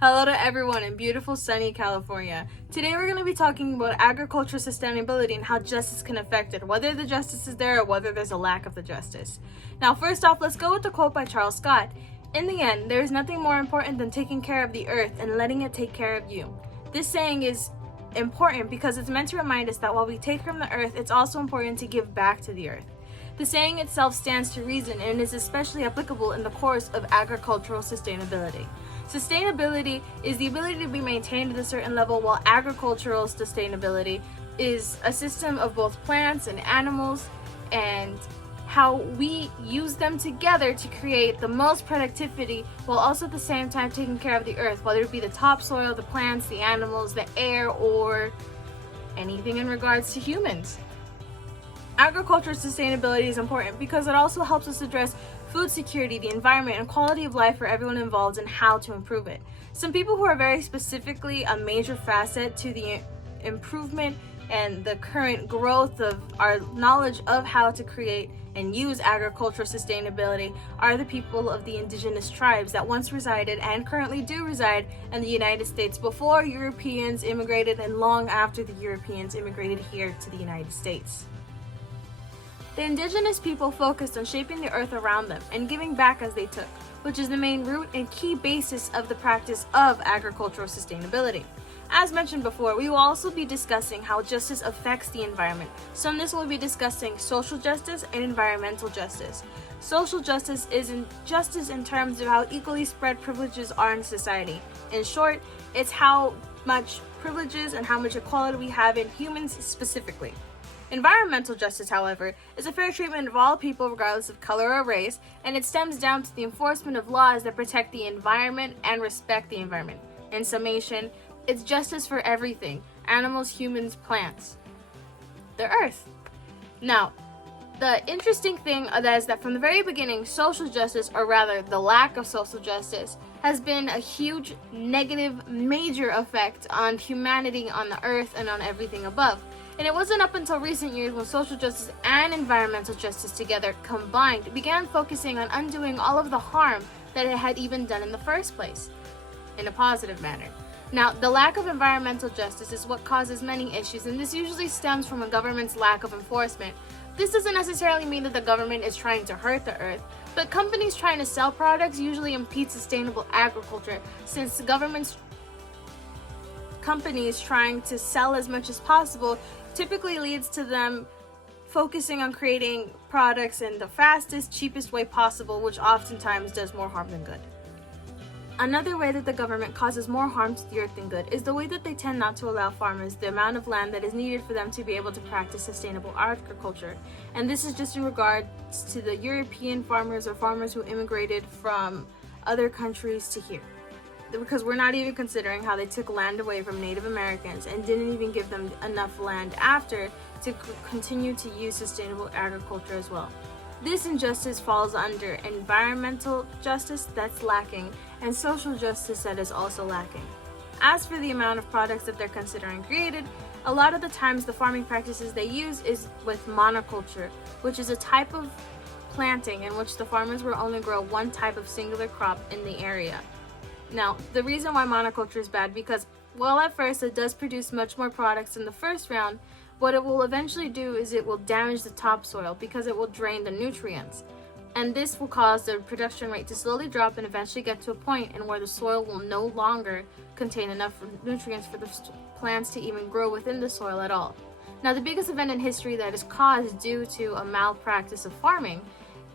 Hello to everyone in beautiful sunny California. Today we're going to be talking about agricultural sustainability and how justice can affect it, whether the justice is there or whether there's a lack of the justice. Now first off, let's go with the quote by Charles Scott. In the end, there is nothing more important than taking care of the earth and letting it take care of you. This saying is important because it's meant to remind us that while we take from the earth, it's also important to give back to the earth. The saying itself stands to reason and is especially applicable in the course of agricultural sustainability. Sustainability is the ability to be maintained at a certain level, while agricultural sustainability is a system of both plants and animals and how we use them together to create the most productivity while also at the same time taking care of the earth, whether it be the topsoil, the plants, the animals, the air, or anything in regards to humans. Agricultural sustainability is important because it also helps us address food security, the environment, and quality of life for everyone involved and how to improve it. Some people who are very specifically a major facet to the improvement and the current growth of our knowledge of how to create and use agricultural sustainability are the people of the indigenous tribes that once resided and currently do reside in the United States before Europeans immigrated and long after the Europeans immigrated here to the United States. The indigenous people focused on shaping the earth around them and giving back as they took, which is the main root and key basis of the practice of agricultural sustainability. As mentioned before, we will also be discussing how justice affects the environment. So in this we'll be discussing social justice and environmental justice. Social justice is justice in terms of how equally spread privileges are in society. In short, it's how much privileges and how much equality we have in humans specifically. Environmental justice, however, is a fair treatment of all people regardless of color or race, and it stems down to the enforcement of laws that protect the environment and respect the environment. In summation, it's justice for everything: animals, humans, plants, the earth. Now, the interesting thing is that from the very beginning, social justice, or rather the lack of social justice, has been a huge negative, major effect on humanity, on the earth, and on everything above. And it wasn't up until recent years when social justice and environmental justice together combined began focusing on undoing all of the harm that it had even done in the first place, in a positive manner. Now, the lack of environmental justice is what causes many issues, and this usually stems from a government's lack of enforcement. This doesn't necessarily mean that the government is trying to hurt the earth, but companies trying to sell products usually impede sustainable agriculture, since companies trying to sell as much as possible typically leads to them focusing on creating products in the fastest, cheapest way possible, which oftentimes does more harm than good. Another way that the government causes more harm to the earth than good is the way that they tend not to allow farmers the amount of land that is needed for them to be able to practice sustainable agriculture. And this is just in regards to the European farmers or farmers who immigrated from other countries to here. Because we're not even considering how they took land away from Native Americans and didn't even give them enough land after to continue to use sustainable agriculture as well. This injustice falls under environmental justice that's lacking and social justice that is also lacking. As for the amount of products that they're considering created, a lot of the times the farming practices they use is with monoculture, which is a type of planting in which the farmers will only grow one type of singular crop in the area. Now, the reason why monoculture is bad because, well, at first it does produce much more products in the first round. What it will eventually do is it will damage the topsoil because it will drain the nutrients. And this will cause the production rate to slowly drop and eventually get to a point in where the soil will no longer contain enough nutrients for the plants to even grow within the soil at all. Now, the biggest event in history that is caused due to a malpractice of farming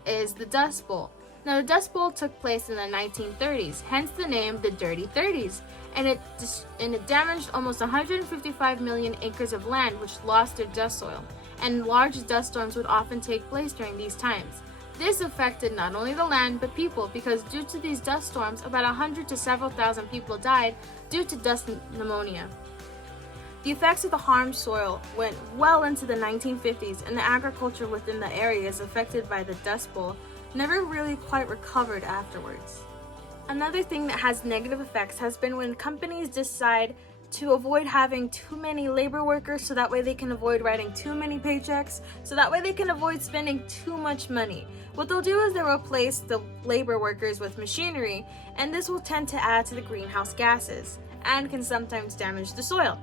is the Dust Bowl. Now, the Dust Bowl took place in the 1930s, hence the name the Dirty 30s, and it damaged almost 155 million acres of land which lost their dust soil, and large dust storms would often take place during these times. This affected not only the land but people, because due to these dust storms, about 100 to several thousand people died due to dust pneumonia. The effects of the harmed soil went well into the 1950s, and the agriculture within the areas affected by the Dust Bowl never really quite recovered afterwards. Another thing that has negative effects has been when companies decide to avoid having too many labor workers, so that way they can avoid writing too many paychecks, so that way they can avoid spending too much money. What they'll do is they'll replace the labor workers with machinery, and this will tend to add to the greenhouse gases and can sometimes damage the soil.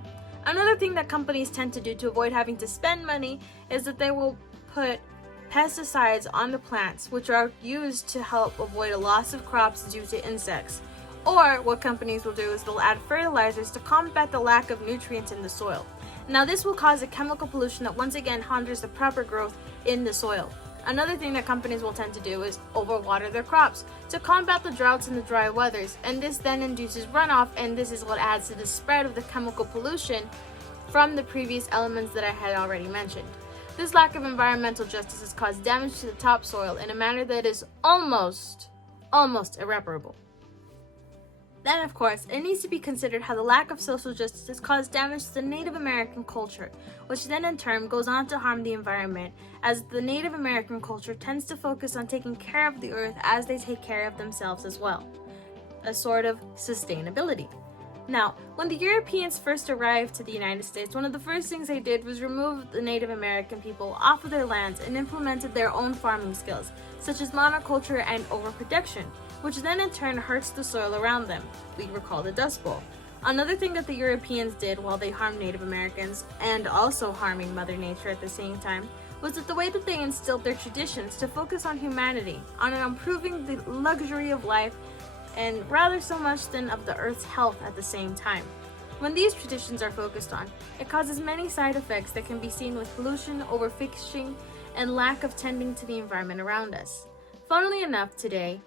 Another thing that companies tend to do to avoid having to spend money is that they will put pesticides on the plants, which are used to help avoid a loss of crops due to insects. Or what companies will do is they'll add fertilizers to combat the lack of nutrients in the soil. Now this will cause a chemical pollution that once again hinders the proper growth in the soil. Another thing that companies will tend to do is overwater their crops to combat the droughts and the dry weathers, and this then induces runoff, and this is what adds to the spread of the chemical pollution from the previous elements that I had already mentioned. This lack of environmental justice has caused damage to the topsoil in a manner that is almost irreparable. Then, of course, it needs to be considered how the lack of social justice has caused damage to the Native American culture, which then in turn goes on to harm the environment, as the Native American culture tends to focus on taking care of the earth as they take care of themselves as well. A sort of sustainability. Now, when the Europeans first arrived to the United States, one of the first things they did was remove the Native American people off of their lands and implemented their own farming skills, such as monoculture and overproduction, which then in turn hurts the soil around them. We recall the Dust Bowl. Another thing that the Europeans did while they harmed Native Americans, and also harming Mother Nature at the same time, was that the way that they instilled their traditions to focus on humanity, on improving the luxury of life, and rather so much than of the earth's health at the same time. When these traditions are focused on, it causes many side effects that can be seen with pollution, overfishing, and lack of tending to the environment around us. Funnily enough, today,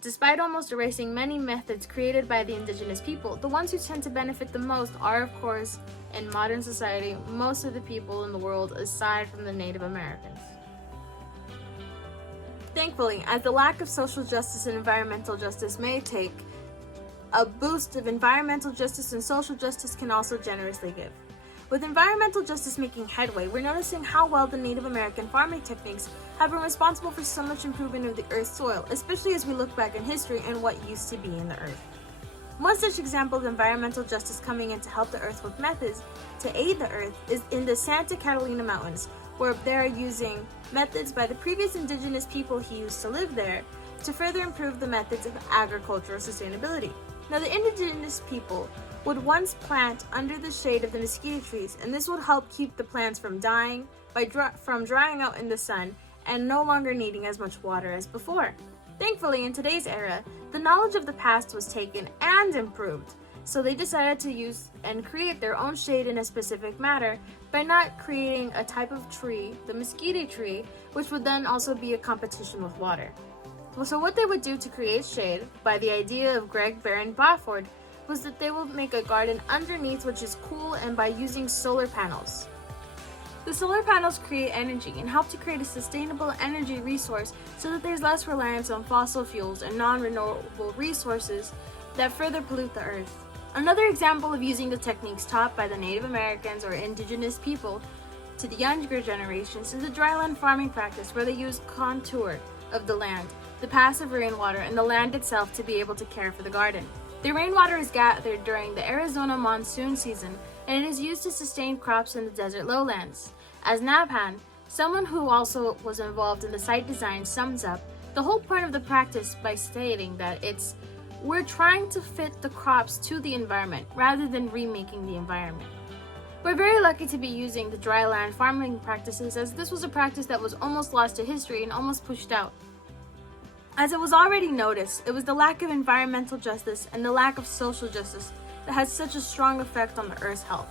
despite almost erasing many methods created by the indigenous people, the ones who tend to benefit the most are, of course, in modern society, most of the people in the world aside from the Native Americans. Thankfully, as the lack of social justice and environmental justice may take, a boost of environmental justice and social justice can also generously give. With environmental justice making headway, we're noticing how well the Native American farming techniques have been responsible for so much improvement of the Earth's soil, especially as we look back in history and what used to be in the Earth. One such example of environmental justice coming in to help the Earth with methods to aid the Earth is in the Santa Catalina Mountains, where they're using methods by the previous indigenous people who used to live there to further improve the methods of agricultural sustainability. Now, the indigenous people would once plant under the shade of the mosquito trees, and this would help keep the plants from dying from drying out in the sun and no longer needing as much water as before. Thankfully, in today's era, the knowledge of the past was taken and improved, so they decided to use and create their own shade in a specific manner by not creating a type of tree, the mosquito tree, which would then also be a competition with water. So what they would do to create shade, by the idea of Greg Barron Bafford, was that they would make a garden underneath which is cool, and by using solar panels. The solar panels create energy and help to create a sustainable energy resource so that there's less reliance on fossil fuels and non-renewable resources that further pollute the earth. Another example of using the techniques taught by the Native Americans or indigenous people to the younger generations is the dryland farming practice, where they use contour of the land, the passive rainwater, and the land itself to be able to care for the garden. The rainwater is gathered during the Arizona monsoon season, and it is used to sustain crops in the desert lowlands. As Nabhan, someone who also was involved in the site design, sums up the whole point of the practice by stating that we're trying to fit the crops to the environment rather than remaking the environment. We're very lucky to be using the dryland farming practices, as this was a practice that was almost lost to history and almost pushed out. As it was already noticed, it was the lack of environmental justice and the lack of social justice that had such a strong effect on the Earth's health.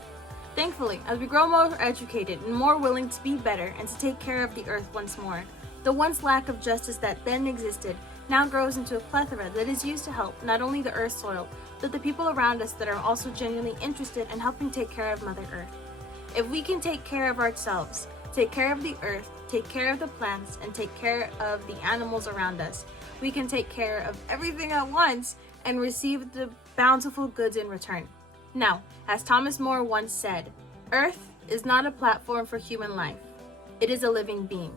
Thankfully, as we grow more educated and more willing to be better and to take care of the Earth once more, the once lack of justice that then existed now grows into a plethora that is used to help not only the Earth's soil, but the people around us that are also genuinely interested in helping take care of Mother Earth. If we can take care of ourselves, take care of the Earth, take care of the plants, and take care of the animals around us, we can take care of everything at once and receive the bountiful goods in return. Now, as Thomas More once said, Earth is not a platform for human life. It is a living being.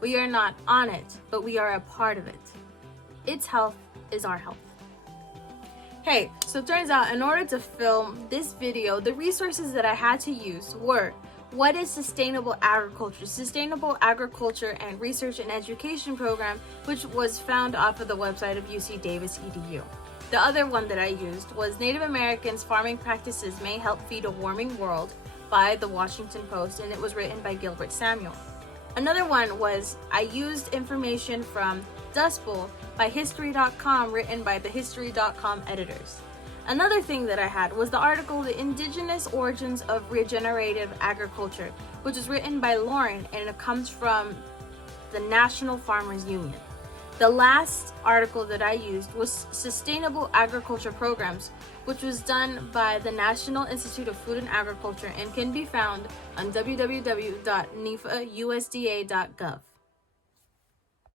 We are not on it, but we are a part of it. Its health is our health. Hey, so it turns out in order to film this video, the resources that I had to use were: what is sustainable agriculture? Sustainable Agriculture and Research and Education Program, which was found off of the website of UC Davis EDU. The other one that I used was Native Americans' Farming Practices May Help Feed a Warming World by the Washington Post, and it was written by Gilbert Samuel. Another one was I used information from Dust Bowl by History.com, written by the History.com editors. Another thing that I had was the article The Indigenous Origins of Regenerative Agriculture, which is written by Lauren, and it comes from the National Farmers Union. The last article that I used was Sustainable Agriculture Programs, which was done by the National Institute of Food and Agriculture and can be found on www.nifausda.gov.